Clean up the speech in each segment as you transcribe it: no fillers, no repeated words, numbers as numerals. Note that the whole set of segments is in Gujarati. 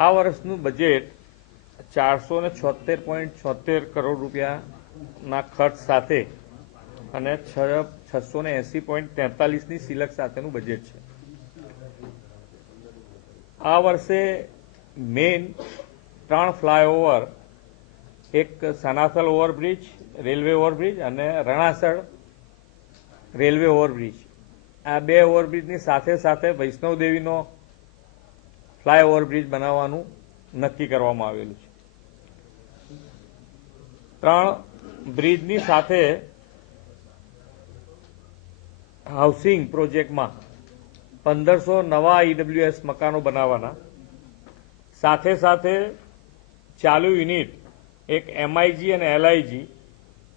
આ વર્ષનું બજેટ 476.76 કરોડ રૂપિયાના ખર્ચ સાથે અને 680.43ની સિલક સાથેનું બજેટ છે. આ વર્ષે મેઇન 3 ફ્લાયઓવર, એક સનાથલ ઓવરબ્રિજ, રેલવે ઓવરબ્રિજ અને રણાસર રેલવે ઓવરબ્રિજ, આ 2 ઓવરબ્રિજની સાથે સાથે વૈષ્ણવદેવીનો ફ્લાયઓવર બ્રિજ બનાવવાનું નક્કી કરવામાં આવેલું છે. 3 બ્રિજની સાથે હાઉસિંગ પ્રોજેક્ટમાં 1500 નવા ઈડબ્લ્યુએસ મકાનો બનાવવાના, સાથે સાથે ચાલુ યુનિટ એક એમઆઈજી અને એલઆઈજી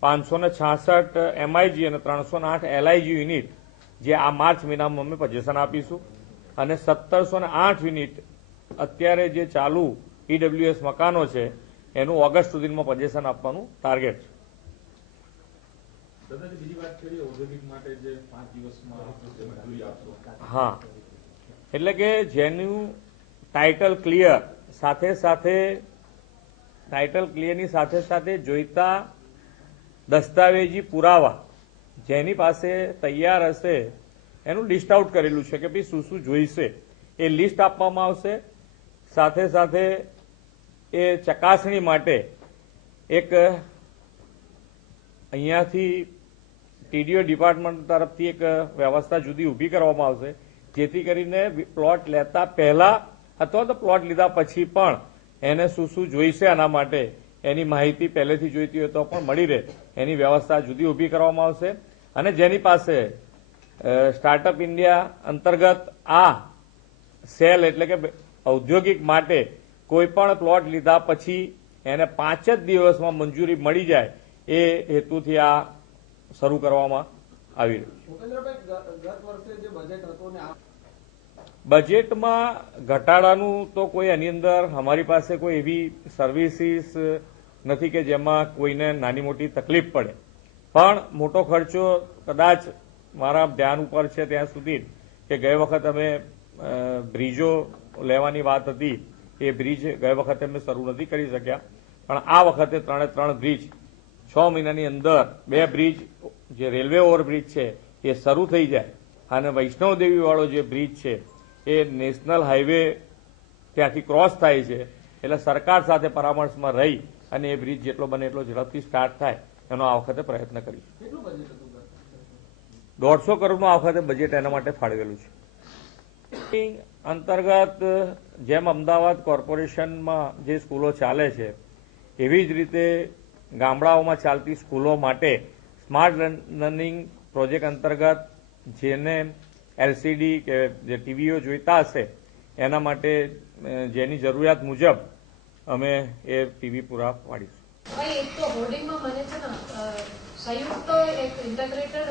566 એમઆઈજી અને 308 એલઆઈજી યુનિટ જે આ માર્ચ મહિનામાં અમે પોઝિશન આપીશું અને 1708 યુનિટ અત્યારે જે ચાલુ ઈડબ્લ્યુએસ મકાનો છે એનું ઓગસ્ટ સુધીમાં પોઝિશન આપવાનું ટાર્ગેટ છે. હા, એટલે કે જેનું ટાઇટલ ક્લિયર ટાઇટલ ક્લિયરની સાથે સાથે જોઈતા દસ્તાવેજી પુરાવા જેની પાસે તૈયાર હશે એનું લિસ્ટ આઉટ કરેલું છે કે ભાઈ શું શું જોઈશે એ લિસ્ટ આપવામાં આવશે. સાથે સાથે એ ચકાસણી માટે એક અહીંયાથી ટીડીઓ ડિપાર્ટમેન્ટ તરફથી એક વ્યવસ્થા જુદી ઊભી કરવામાં આવશે, જેથી કરીને પ્લોટ લેતા પહેલા અથવા તો પ્લોટ લીધા પછી પણ એને શું શું જોઈશે આના માટે એની માહિતી પહેલેથી જોઈતી હોય તો પણ મળી રહે એની વ્યવસ્થા જુદી ઊભી કરવામાં આવશે. અને જેની પાસે સ્ટાર્ટઅપ ઇન્ડિયા અંતર્ગત આ સેલ એટલે કે ઔદ્યોગિક માટે કોઈ પણ પ્લોટ લીધા પછી એને 5 જ દિવસમાં મંજૂરી મળી જાય એ હેતુથી આ શરૂ કરવામાં આવી રહ્યું છે. બજેટમાં ઘટાડાનું તો કોઈ એની અંદર અમારી પાસે કોઈ એવી સર્વિસીસ નથી કે જેમાં કોઈને નાની મોટી તકલીફ પડે, પણ મોટો ખર્ચો કદાચ મારા ધ્યાન ઉપર છે ત્યાં સુધી કે ગઈ વખત અમે બ્રિજો લેવાની વાત હતી, એ બ્રિજ ગઈ વખતે અમે શરૂ નથી કરી શક્યા, પણ આ વખતે 3 બ્રિજ 6 મહિનાની અંદર 2 બ્રિજ જે રેલવે ઓવરબ્રિજ છે એ શરૂ થઈ જાય અને વૈષ્ણવદેવી વાળો જે બ્રિજ છે એ નેશનલ હાઈવે ત્યાંથી ક્રોસ થાય છે, એટલે સરકાર સાથે પરામર્શમાં રહી અને એ બ્રિજ જેટલો બને એટલો ઝડપથી સ્ટાર્ટ થાય એનો આ વખતે પ્રયત્ન કરીશું. 150 કરોડનું આ વખતે બજેટ એના માટે ફાળવેલું છે. અંતર્ગત જેમ અમદાવાદ કોર્પોરેશનમાં જે સ્કૂલો ચાલે છે એવી જ રીતે ગામડાઓમાં ચાલતી સ્કૂલો માટે સ્માર્ટ લર્નિંગ પ્રોજેક્ટ અંતર્ગત જેને એલસીડી કે જે ટીવીઓ જોઈતા હશે એના માટે જેની જરૂરિયાત મુજબ અમે એ ટીવી પૂરા પાડીશું. એક તો હોર્ડિંગમાં મને છે ને સંયુક્ત એક ઇન્ટિગ્રેટેડ